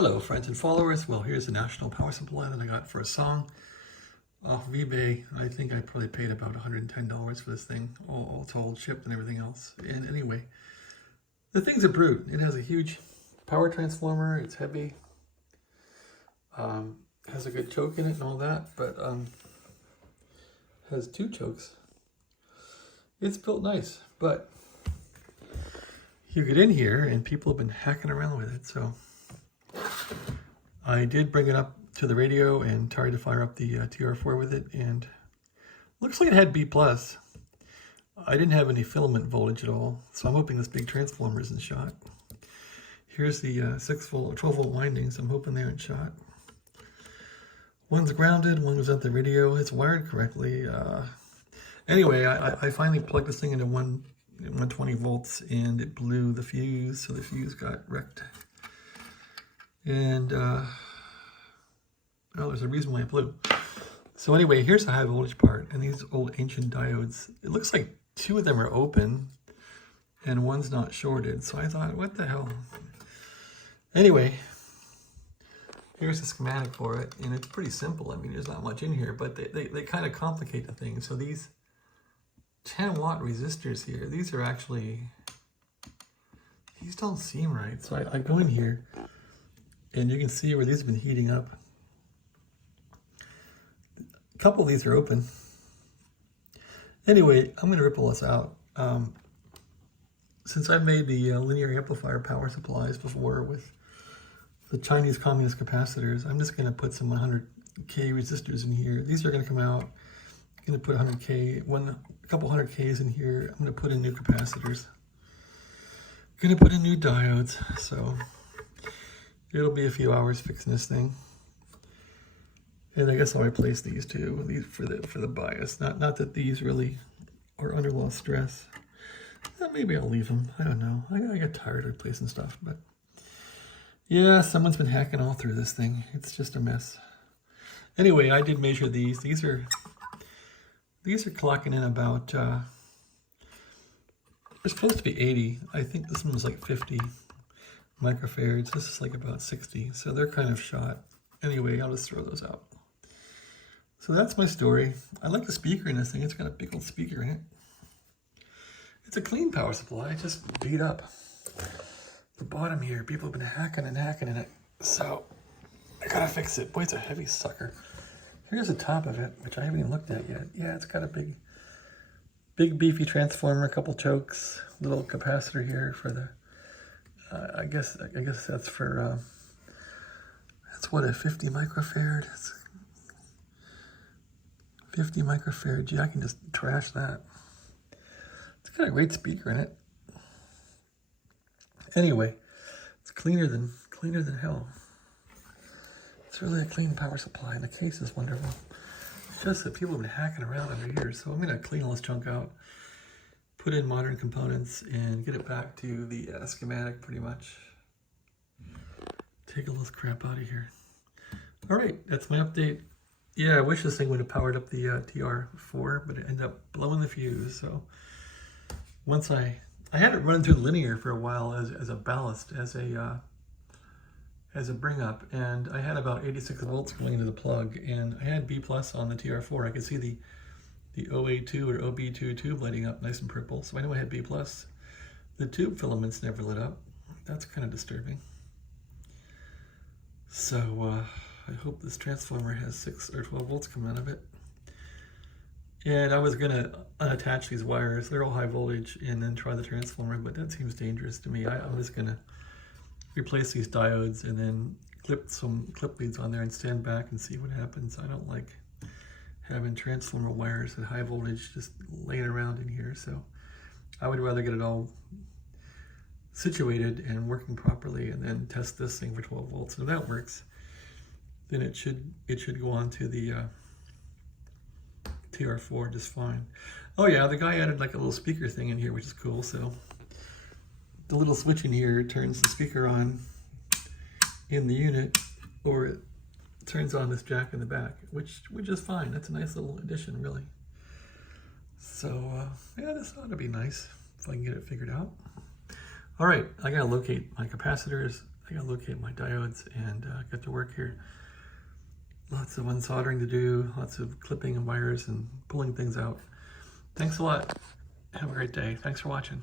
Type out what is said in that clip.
Hello friends and followers. Well, here's a national power supply that I got for a song off of eBay. I think I probably paid about $110 for this thing, all told, shipped and everything else. And anyway, the thing's a brute. It has a huge power transformer. It's heavy. Has a good choke in it and all that, but has two chokes. It's built nice, but you get in here and people have been hacking around with it, so I did bring it up to the radio and tried to fire up the TR4 with it, and looks like it had B+. I didn't have any filament voltage at all, so I'm hoping this big transformer isn't shot. Here's the 6 volt, 12 volt windings. I'm hoping they aren't shot. One's grounded, one was at the radio. It's wired correctly. Anyway, I finally plugged this thing into 120 volts, and it blew the fuse, so the fuse got wrecked. And, oh, there's a reason why it blew. So anyway, here's the high voltage part, and these old ancient diodes. It looks like 2 of them are open, and one's not shorted. So I thought, what the hell? Anyway, here's the schematic for it, and it's pretty simple. I mean, there's not much in here, but they kind of complicate the thing. So these 10 watt resistors here, these are actually, these don't seem right. So I go in here, and you can see where these have been heating up. A couple of these are open. Anyway, I'm going to rip all this out. Since I've made the linear amplifier power supplies before with the Chinese communist capacitors, I'm just going to put some 100K resistors in here. These are going to come out. I'm going to put 100K, a couple 100Ks in here. I'm going to put in new capacitors. I'm going to put in new diodes. So it'll be a few hours fixing this thing. And I guess I'll replace these too, these for the bias. Not that these really are under a lot of stress. Maybe I'll leave them. I don't know. I get tired of replacing stuff, but yeah, someone's been hacking all through this thing. It's just a mess. Anyway, I did measure these. These are clocking in about. They're supposed to be 80. I think this one was like 50 microfarads. This is like about 60. So they're kind of shot. Anyway, I'll just throw those out. So that's my story. I like the speaker in this thing. It's got a big old speaker in it. It's a clean power supply, just beat up. The bottom here, people have been hacking and hacking in it. So I gotta fix it. Boy, it's a heavy sucker. Here's the top of it, which I haven't even looked at yet. Yeah, it's got a big beefy transformer, a couple chokes, little capacitor here for the, I guess that's for, that's what, a 50 microfarad? It's 50 microfarad. Gee, I can just trash that. It's got a great speaker in it. Anyway, it's cleaner than hell. It's really a clean power supply, and the case is wonderful. It's just that people have been hacking around over here, so I'm going to clean all this junk out, put in modern components, and get it back to the schematic pretty much. Take all this crap out of here. All right, that's my update. Yeah, I wish this thing would have powered up the TR4, but it ended up blowing the fuse. So once I had it running through linear for a while as a ballast, as a bring up, and I had about 86 volts going into the plug, and I had B+ on the TR4. I could see the OA2 or OB2 tube lighting up nice and purple, so I know I had B+. The tube filaments never lit up. That's kind of disturbing. So I hope this transformer has 6 or 12 volts coming out of it. And I was going to unattach these wires. They're all high voltage, and then try the transformer, but that seems dangerous to me. I'm just going to replace these diodes and then clip some clip leads on there and stand back and see what happens. I don't like having transformer wires at high voltage just laying around in here, so I would rather get it all situated and working properly and then test this thing for 12 volts. And if that works, then it should go on to the TR4 just fine. Oh yeah, the guy added like a little speaker thing in here, which is cool. So the little switch in here turns the speaker on in the unit, or it turns on this jack in the back, which is fine. That's a nice little addition, really. So yeah, this ought to be nice if I can get it figured out. All right, I gotta locate my capacitors. I gotta locate my diodes and get to work here. Lots of unsoldering to do, lots of clipping and wires and pulling things out. Thanks a lot. Have a great day. Thanks for watching.